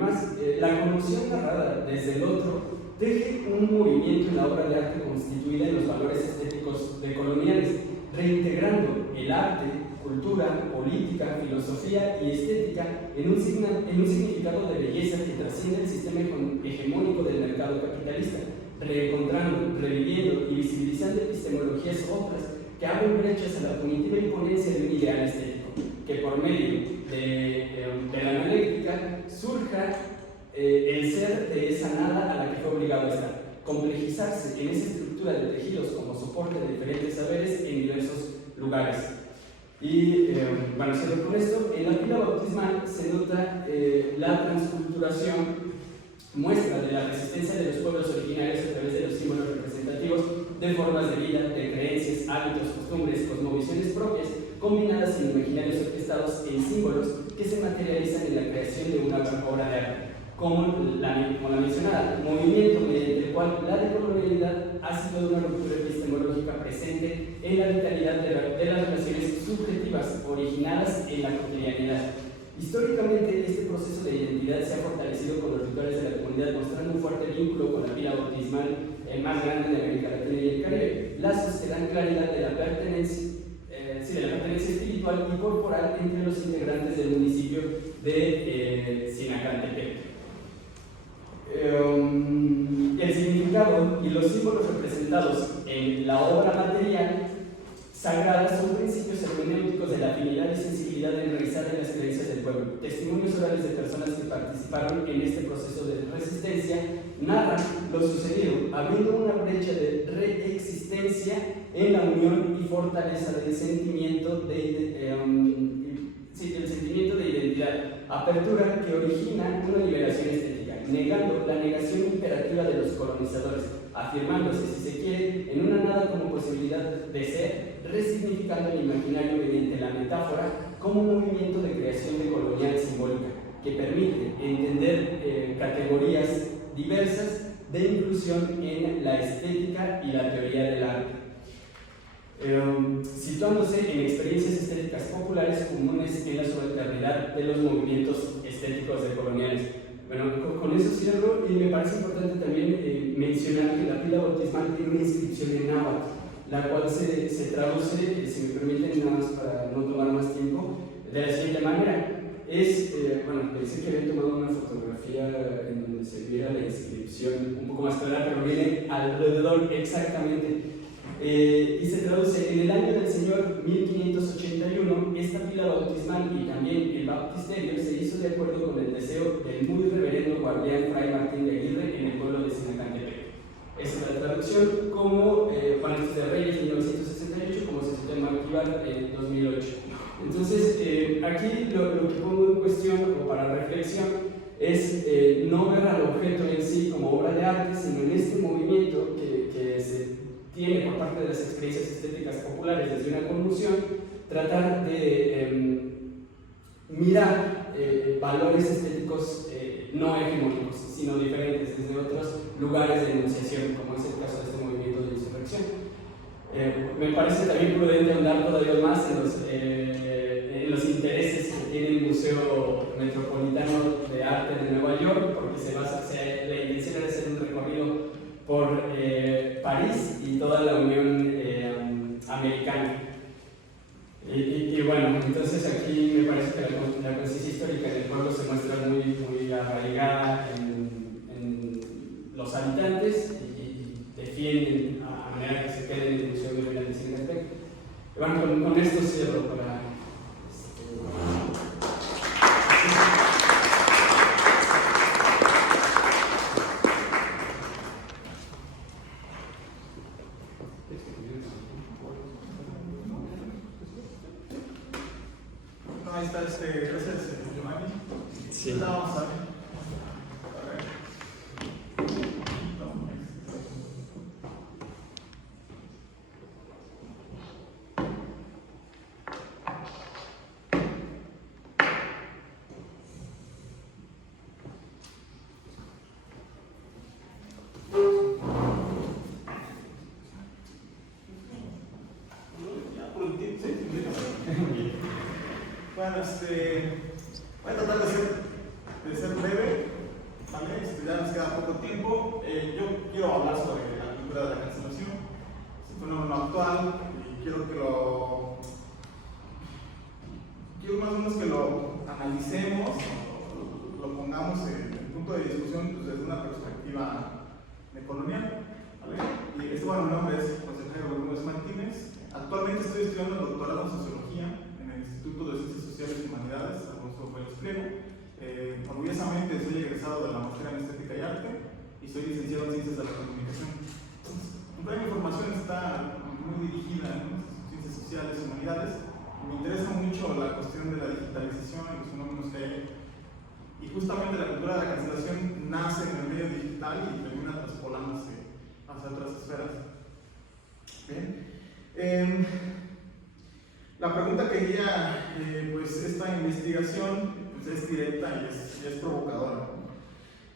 más. La conmoción narrada desde el otro deje un movimiento en la obra de arte constituida en los valores estéticos decoloniales, reintegrando el arte, cultura, política, filosofía y estética en un significado de belleza que trasciende el sistema hegemónico del mercado capitalista, reencontrando, reviviendo y visibilizando epistemologías otras que abren brechas a la punitiva imponencia de un ideal estético, que por medio de la analéctica surja el ser de esa nada a la que fue obligado a estar, complejizarse en esa estructura de tejidos como soporte de diferentes saberes en diversos lugares. Y bueno, siguiendo con esto, en la pila bautismal se nota la transculturación, muestra de la resistencia de los pueblos originarios a través de los símbolos representativos de formas de vida, de creencias, hábitos, costumbres, cosmovisiones propias, combinadas en imaginarios orquestados en símbolos que se materializan en la creación de una obra de arte, como la mencionada, movimiento mediante el cual la decolonialidad ha sido una ruptura epistemológica presente en la vitalidad de las relaciones subjetivas originadas en la cotidianidad. Históricamente, este proceso de identidad se ha fortalecido con los rituales de la comunidad, mostrando un fuerte vínculo con la pila bautismal, el más grande de América Latina y el Caribe, lazos que dan claridad de la pertenencia espiritual y corporal entre los integrantes del municipio de Sinacantepec. El significado y los símbolos representados en la obra material sagrada son principios hermenéuticos de la afinidad y sensibilidad enraizada en las creencias del pueblo. Testimonios orales de personas que participaron en este proceso de resistencia narran lo sucedido, abriendo una brecha de reexistencia en la unión y fortaleza del sentimiento de identidad, apertura que origina una liberación estética, negando la negación imperativa de los colonizadores, afirmándose, si se quiere, en una nada como posibilidad de ser, resignificando el imaginario mediante la metáfora como un movimiento de creación decolonial simbólica que permite entender categorías diversas de inclusión en la estética y la teoría del arte, situándose en experiencias estéticas populares comunes en la subalternidad de los movimientos estéticos decoloniales. Bueno, con eso cierro y me parece importante también mencionar que la pila bautismal tiene una inscripción en náhuatl, la cual se traduce, si me permiten, nada más para no tomar más tiempo, de la siguiente manera. Bueno, pensé que había tomado una fotografía en donde se viera la inscripción un poco más clara, pero viene alrededor exactamente. Y se traduce: en el año del Señor 1581, esta pila bautismal y también el baptisterio se hizo de acuerdo con el deseo del muy reverendo guardián Fray Martín de Aguirre en el pueblo de Sinacantepec. Esta es la traducción, como Juan de Reyes 1968, como se citó en Marquíbar en 2008. Entonces, aquí lo que pongo en cuestión o para reflexión es no ver al objeto en sí como obra de arte, sino en este movimiento que se tiene por parte de las experiencias estéticas populares desde una conmoción, tratar de mirar valores estéticos no hegemónicos, sino diferentes, desde otros lugares de enunciación, como es el caso de este movimiento de insurrección. Me parece también prudente ahondar todavía más en los intereses que tiene el Museo Metropolitano de Arte de Nueva York, porque la intención era hacer un recorrido por París y toda la Unión Americana. Y bueno, entonces aquí me parece que la conciencia histórica del pueblo se muestra muy arraigada en los habitantes y defienden a manera que se quede en el Museo de Sinacantepec. Bueno, con esto cierro para... Ahí está, gracias, Giovanni. Sí. Vamos a ver. Bueno, voy a tratar de ser breve, ¿vale? Ya nos queda poco tiempo. Yo hagamos el punto de discusión pues, desde una perspectiva colonial. ¿Vale? Y bueno, mi nombre es José Jairo Gómez Martínez. Actualmente estoy estudiando el doctorado en Sociología en el Instituto de Ciencias Sociales y Humanidades, Alfonso Pérez Pliego. Orgullosamente soy egresado de la maestría en Estética y Arte y soy licenciado en Ciencias de la Comunicación. Entonces, mi formación está muy dirigida en Ciencias Sociales y Humanidades. Me interesa mucho la cuestión de la digitalización y los fenómenos que hay. Y justamente la cultura de la cancelación nace en el medio digital y termina traspolándose hacia otras esferas. Bien. La pregunta que guía pues esta investigación pues es directa y es provocadora.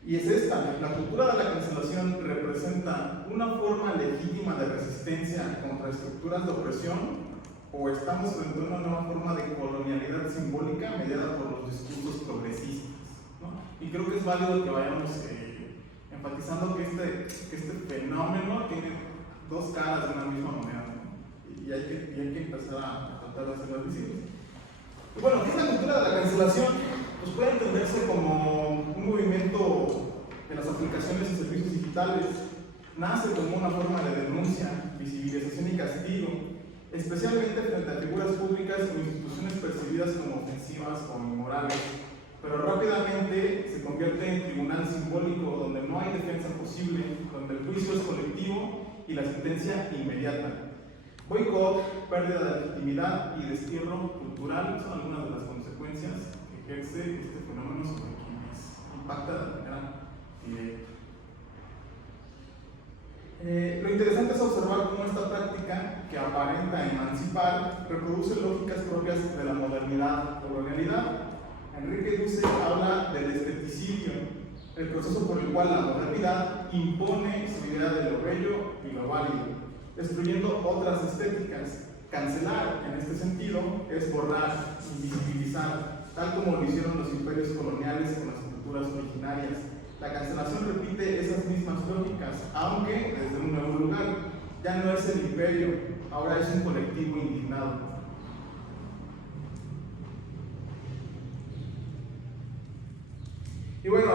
Y es esta: la cultura de la cancelación representa una forma legítima de resistencia contra estructuras de opresión, o estamos frente a una nueva forma de colonialidad simbólica mediada por los discursos progresistas, ¿no? Y creo que es válido que vayamos enfatizando que este fenómeno tiene dos caras de una misma moneda, ¿no? Y hay que empezar a tratar de hacerlas visibles. Y bueno, ¿qué es la cultura de la cancelación? Pues puede entenderse como un movimiento de las aplicaciones y servicios digitales. Nace como una forma de denuncia, visibilización y castigo, especialmente frente a figuras públicas o instituciones percibidas como ofensivas o inmorales, pero rápidamente se convierte en tribunal simbólico donde no hay defensa posible, donde el juicio es colectivo y la sentencia inmediata. Boicot, pérdida de legitimidad y destierro cultural son algunas de las consecuencias que ejerce este fenómeno sobre quienes impacta de manera directa. Lo interesante es observar cómo esta práctica, que aparenta emancipar, reproduce lógicas propias de la modernidad o colonialidad. Enrique Dussel habla del esteticismo, el proceso por el cual la modernidad impone su idea de lo bello y lo válido, destruyendo otras estéticas. Cancelar, en este sentido, es borrar, invisibilizar, tal como lo hicieron los imperios coloniales con las culturas originarias. La cancelación repite esas mismas lógicas, aunque desde un nuevo lugar. Ya no es el imperio, ahora es un colectivo indignado. Y bueno,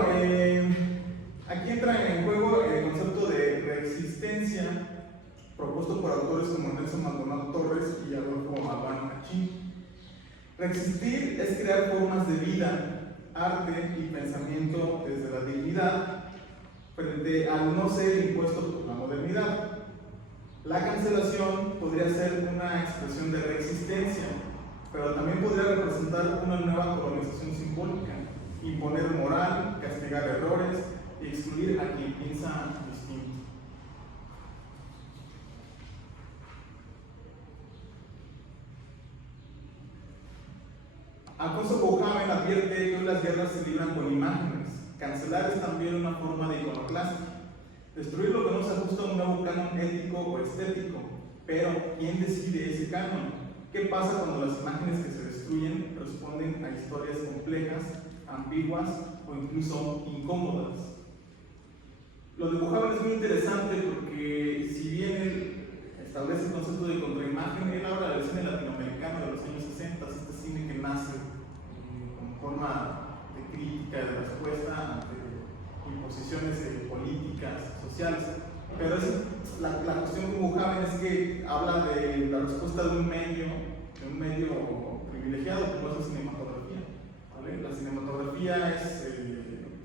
aquí entra en juego el concepto de reexistencia propuesto por autores como Nelson Maldonado Torres y Adolfo Albano Achín. Reexistir es crear formas de vida, arte y pensamiento desde la dignidad frente al no ser impuesto por la modernidad. La cancelación podría ser una expresión de reexistencia, pero también podría representar una nueva colonización simbólica, imponer moral, castigar errores y excluir a quien piensa distinto. Alfonso Bohaven advierte que hoy las guerras se libran con imágenes. Cancelar es también una forma de iconoclastia. Destruir lo que no se ajusta a un nuevo canon ético o estético. Pero, ¿quién decide ese canon? ¿Qué pasa cuando las imágenes que se destruyen responden a historias complejas, ambiguas o incluso incómodas? Lo de Bohaven es muy interesante porque, si bien él establece el concepto de contraimagen, él habla del cine latinoamericano de los años 60, este cine que nace como forma de crítica, de respuesta ante imposiciones políticas, sociales. Pero la cuestión con Bohaven es que habla de la respuesta de un medio privilegiado como es la cinematografía, ¿vale? La cinematografía es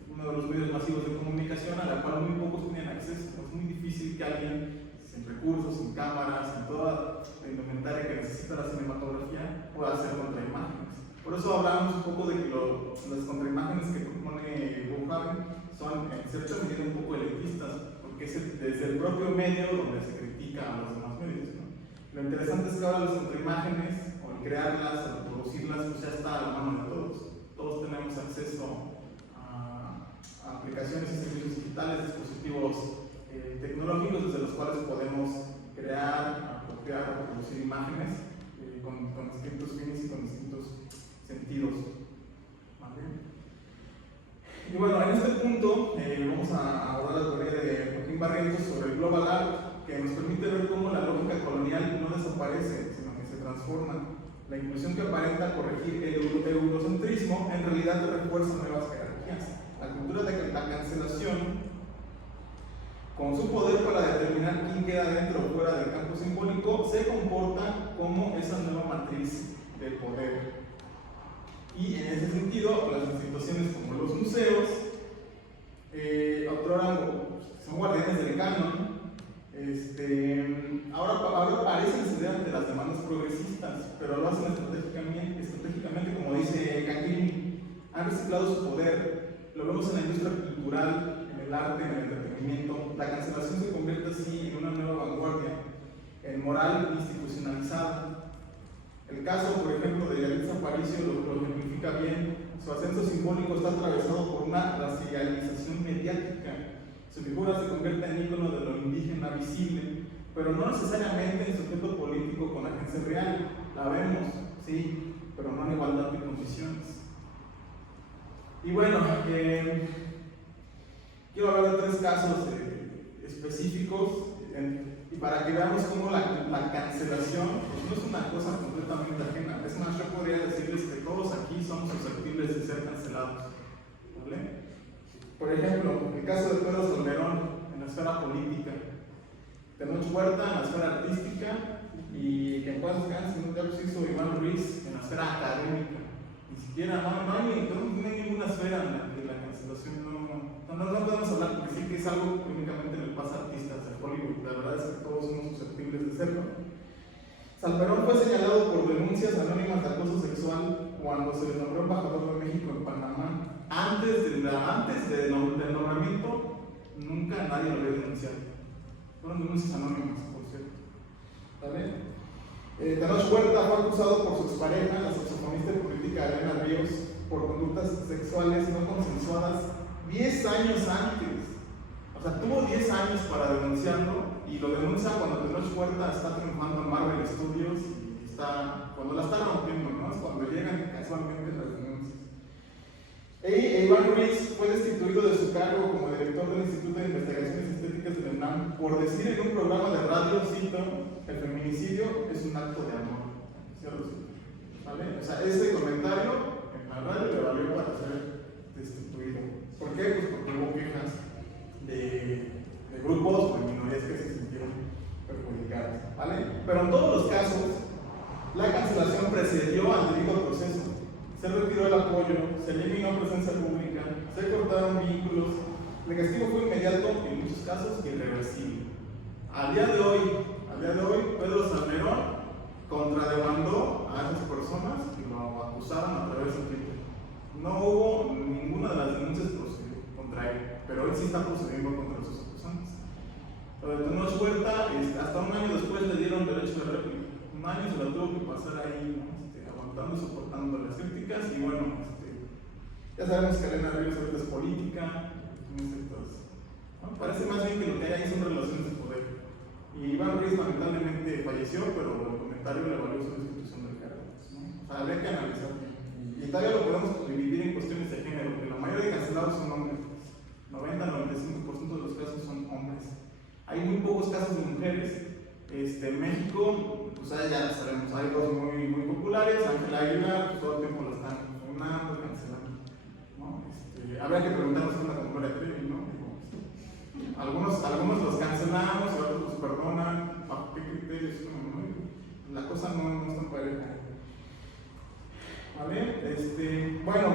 uno de los medios masivos de comunicación a la cual muy pocos tienen acceso. Es muy difícil que alguien sin recursos, sin cámaras, sin toda la indumentaria que necesita la cinematografía pueda hacer contraimágenes. Por eso hablamos un poco de que las contraimágenes que propone Bohaven son en cierta medida un poco elitistas, porque es desde el propio medio donde se critica a los demás medios, ¿no? Lo interesante es que ahora las contraimágenes, o el crearlas, o el producirlas, pues ya está a la mano de todos. Todos tenemos acceso a aplicaciones y servicios digitales, dispositivos tecnológicos desde los cuales podemos crear, apropiar o producir imágenes con distintos fines y con distintos sentidos. ¿Vale? Y bueno, en este punto vamos a abordar la teoría de Joaquín Barrientos sobre el Global Art, que nos permite ver cómo la lógica colonial no desaparece, sino que se transforma. La inclusión que aparenta corregir el eurocentrismo en realidad refuerza nuevas jerarquías. La cultura de la cancelación, con su poder para determinar quién queda dentro o fuera del campo simbólico, se comporta como esa nueva matriz de poder. Y en ese sentido, las instituciones como los museos, son guardianes del canon, ahora parecen ceder ante las demandas progresistas, pero lo hacen estratégicamente, como dice Canguilini. Han reciclado su poder. Lo vemos en la industria cultural, en el arte, en el entretenimiento. La cancelación se convierte así en una nueva vanguardia, en moral institucionalizada. El caso, por ejemplo, de Yalitza Aparicio lo ejemplifica bien. Su ascenso simbólico está atravesado por una racialización mediática. Su figura se convierte en ícono de lo indígena visible, pero no necesariamente en sujeto político con agencia real. La vemos, sí, pero no en igualdad de condiciones. Y bueno, quiero hablar de 3 casos específicos y para que veamos cómo la cancelación no es una cosa completamente ajena. Es más, yo podría decirles que todos aquí somos susceptibles de ser cancelados, ¿vale? Por ejemplo, el caso de Pedro Salmerón en la esfera política, Tenoch Huerta en la esfera artística y que en paz descanse, ya lo hizo Iván Ruiz en la esfera académica. Ni siquiera, no hay ninguna esfera en la que la cancelación no podemos hablar, porque sí que es algo que únicamente le pasa a artistas de Hollywood. La verdad es que todos somos susceptibles de serlo. Salmerón fue señalado por denuncias anónimas de acoso sexual cuando se le nombró embajador de México en Panamá. Antes del nombramiento, nunca nadie lo había denunciado. Fueron denuncias anónimas, por cierto. ¿Vale? Tenoch Huerta fue acusado por su expareja, la saxofonista y política Elena Ríos, por conductas sexuales no consensuadas 10 años antes. O sea, tuvo 10 años para denunciarlo y lo denuncia cuando Tenoch Huerta está triunfando en Marvel Studios y cuando la está rompiendo, ¿no? Es cuando llegan casualmente las denuncias. Iván Ruiz fue destituido de su cargo como director del Instituto de Investigaciones Estéticas de la UNAM por decir en un programa de radio, cito, el feminicidio es un acto de amor. ¿Vale? O sea, ese comentario en la radio le valió para ser destituido. ¿Por qué? Pues porque hubo quejas de grupos o de minorías que se sintieron perjudicadas. ¿Vale? Pero en todos los casos, la cancelación precedió al debido proceso. Se retiró el apoyo, se eliminó presencia pública, se cortaron vínculos, el castigo fue inmediato y en muchos casos irreversible. A día de hoy, Pedro Salmerón contrademandó a esas personas que lo acusaron a través de Twitter. No hubo ninguna de las denuncias contra él, pero él sí está procediendo contra sus acusantes. Lo de Tenoch Huerta, hasta un año después le dieron derecho de réplica. Un año se lo tuvo que pasar ahí, ¿no? Aguantando y soportando las críticas, y bueno, ya sabemos que Elena Ríos ahorita es política, ¿no? Parece más bien que lo que hay ahí son relaciones de poder. Y Iván Ruiz lamentablemente falleció, pero el comentario le valió su destitución del cargo, ¿no? O sea, habría que analizarlo. Y todavía lo podemos dividir en cuestiones de género, porque la mayoría de cancelados son hombres. 90-95% de los casos son hombres. Hay muy pocos casos de mujeres. En México, pues ya sabemos, hay dos muy populares. Ángela Aguilar, pues todo el tiempo la están funando, cancelando, ¿no? Habría que preguntarnos una con Gloria Trevi, ¿no? Algunos los cancelamos, otros los perdonan. ¿Bajo qué criterios? ¿No? La cosa no es tan pareja. ¿Vale? Bueno,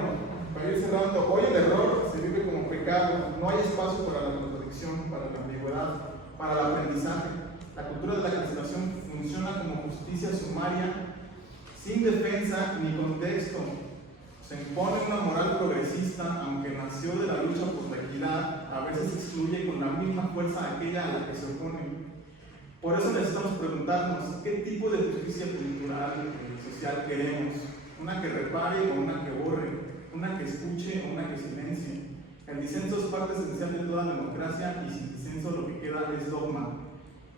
para ir cerrando, hoy el error se vive como pecado. No hay espacio para la contradicción, para la ambigüedad, para el aprendizaje. La cultura de la cancelación funciona como justicia sumaria, sin defensa ni contexto. Se impone una moral progresista, aunque nació de la lucha por la equidad, a veces excluye con la misma fuerza aquella a la que se opone. Por eso necesitamos preguntarnos, ¿qué tipo de justicia cultural y social queremos? ¿Una que repare o una que borre? ¿Una que escuche o una que silencie? El disenso es parte esencial de toda democracia y sin disenso lo que queda es dogma.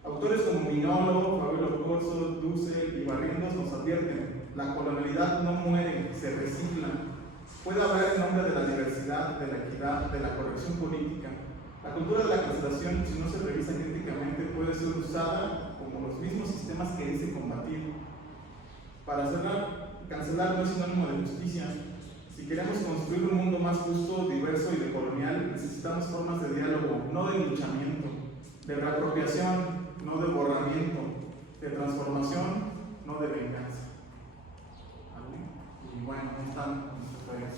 Autores como Minolo, Fabio Corso, Dussel y Barrientos nos advierten: la colonialidad no muere, se recicla. Puede hablar en nombre de la diversidad, de la equidad, de la corrección política. La cultura de la cancelación, si no se revisa críticamente, puede ser usada como los mismos sistemas que dice combatir. Para cerrar, cancelar no es sinónimo de justicia. Si queremos construir un mundo más justo, diverso y decolonial, necesitamos formas de diálogo, no de linchamiento, de reapropiación, no de borramiento, de transformación, no de venganza. ¿Vale? Y bueno, ahí están nuestras redes.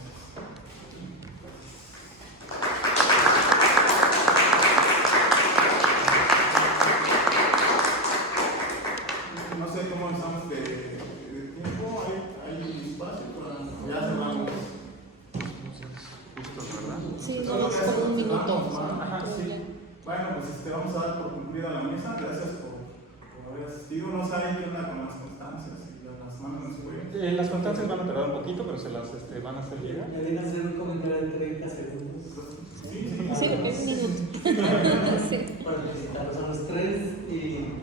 No sé cómo estamos de tiempo, hay espacio para... Ya cerramos. Justo, ¿verdad? Sí, vamos por un minuto. Ajá, sí. Bueno, pues vamos a dar por concluida la mesa. Gracias por haber asistido. No saben qué onda con las constancias y las mandan después. Las constancias van a tardar un poquito, pero se las van a hacer llegar. ¿Me viene a hacer un comentario de 30 segundos? Sí, Sí, un minuto. Sí. Para felicitarlos a los tres y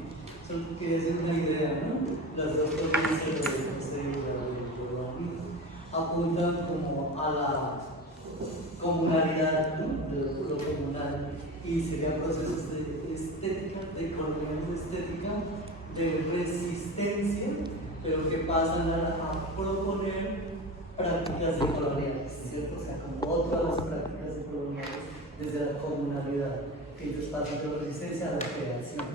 solo quería decir una idea, ¿no? Las dos provincias de José y de apuntan como a la comunalidad, ¿no? De lo comunal, y serían procesos de estética, de colonialismo estética, de resistencia, pero que pasan a proponer prácticas decoloniales, ¿cierto? O sea, como otras prácticas decoloniales desde la comunalidad, que ellos pasan de la resistencia a la creación.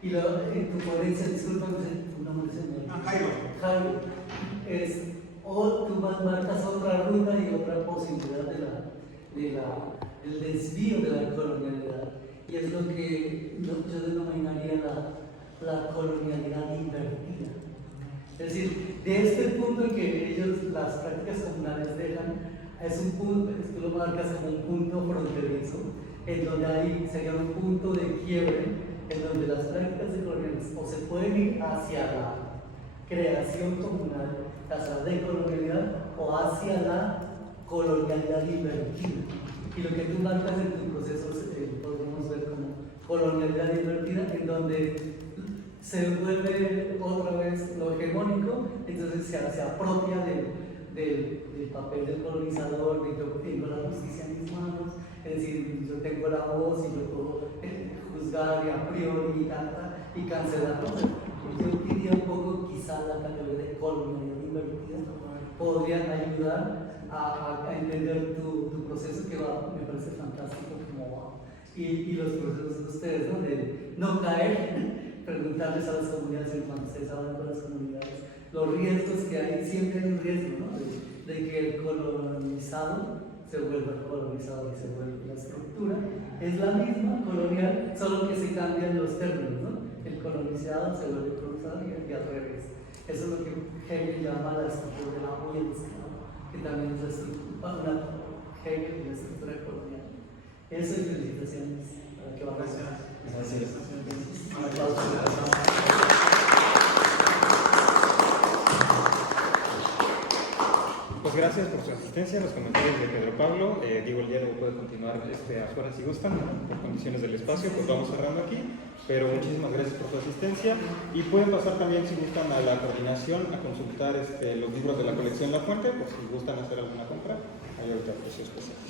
Y en tu ponencia, disculpa, tu nombre se me Jairo. Jairo, o tú marcas otra ruta y otra posibilidad del desvío de la colonialidad, y es lo que yo denominaría la colonialidad invertida. Es decir, de este punto en que ellos las prácticas comunales dejan, es un punto, tú lo marcas como un punto fronterizo, en donde ahí sería un punto de quiebre, en donde las prácticas decoloniales o se pueden ir hacia la creación comunal, hacia la decolonialidad, o hacia la colonialidad invertida. Y lo que tú marcas en tu proceso podemos ver como colonialidad invertida, en donde se vuelve otra vez lo hegemónico, entonces se apropia del papel del colonizador, de yo tengo la justicia en mis manos, es decir, yo tengo la voz y yo puedo juzgar y a priori y cancelar. Yo diría un poco, quizá la categoría de colonialidad invertida podría ayudar a entender tu proceso, que me parece fantástico como va. Y los procesos de ustedes, ¿no? De no caer, preguntarles a las comunidades, en cuanto ustedes hablan con las comunidades, los riesgos que hay, siempre hay un riesgo, ¿no? De que el colonizado se vuelva colonizador y se vuelve la estructura. Es la misma colonial, solo que se cambian los términos, ¿no? El colonizado se vuelve colonizador y al revés. Eso es lo que Hegel llama la estructura de la huella, que también es la estructura, Hegel y la estructura colonial. Eso, y felicitaciones para que vamos a Gracias. un aplauso. Pues gracias por su asistencia, los comentarios de Pedro Pablo. Digo, el diálogo puede continuar afuera si gustan, por condiciones del espacio, pues vamos cerrando aquí. Pero muchísimas gracias por su asistencia, y pueden pasar también, si gustan, a la coordinación a consultar los libros de la colección La Fuente, por si gustan hacer alguna compra. Hay ahorita precios especiales.